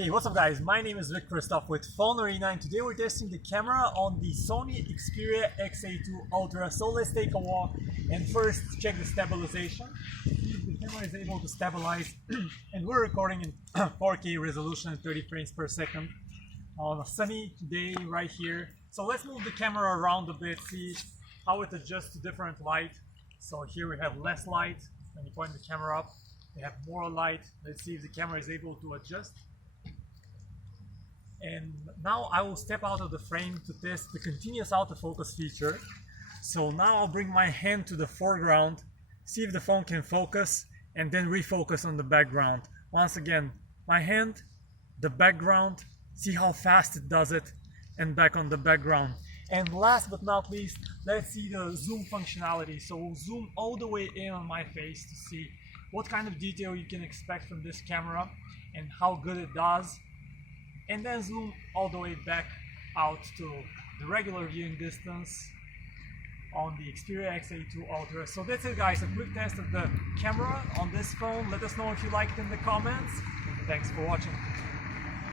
Hey, what's up guys? My name is Rick Christoph with PhoneArena, and today we're testing the camera on the Sony Xperia XA2 Ultra. So let's take a walk and first check the stabilization. See if the camera is able to stabilize and we're recording in 4K resolution and 30 frames per second on a sunny day right here. So let's move the camera around a bit, see how it adjusts to different light. So here we have less light. When you point the camera up, we have more light. Let's see if the camera is able to adjust. And now I will step out of the frame to test the continuous autofocus feature. So now I'll bring my hand to the foreground, see if the phone can focus, and then refocus on the background. Once again, my hand, the background, see how fast it does it, and back on the background. And last but not least, let's see the zoom functionality. So we'll zoom all the way in on my face to see what kind of detail you can expect from this camera and how good it does. And then zoom all the way back out to the regular viewing distance on the Xperia XA2 Ultra. So that's it guys, a quick test of the camera on this phone. Let us know if you liked it in the comments. Thanks for watching.